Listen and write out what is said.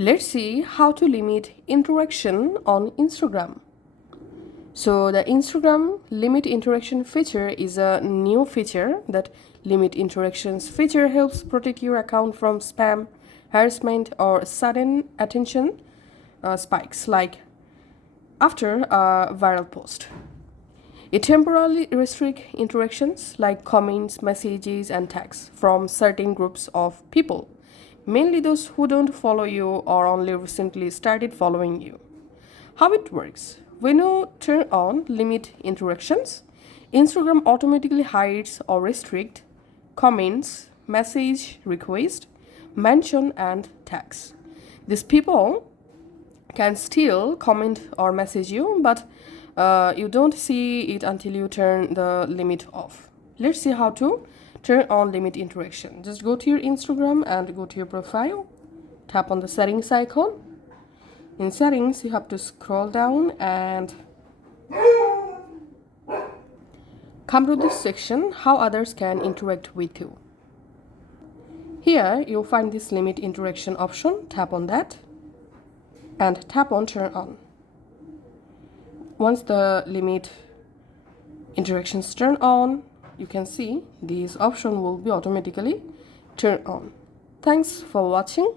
Let's see how to limit interaction on Instagram. So the Instagram limit interaction feature is a new feature. That limit interactions feature helps protect your account from spam, harassment, or sudden attention spikes like after a viral post. It temporarily restricts interactions like comments, messages, and tags from certain groups of people, mainly those who don't follow you or only recently started following you. How it works: when you turn on limit interactions, Instagram automatically hides or restrict comments, message request, mention, and tags. These people can still comment or message you, but you don't see it until you turn the limit off. Let's see how to turn on limit interaction. Just go to your Instagram and go to your profile. Tap on the settings icon. In settings, you have to scroll down and come to this section, how others can interact with you. Here, you'll find this limit interaction option. Tap on that and tap on turn on. Once the limit interactions turn on, you can see these options will be automatically turned on. Thanks for watching.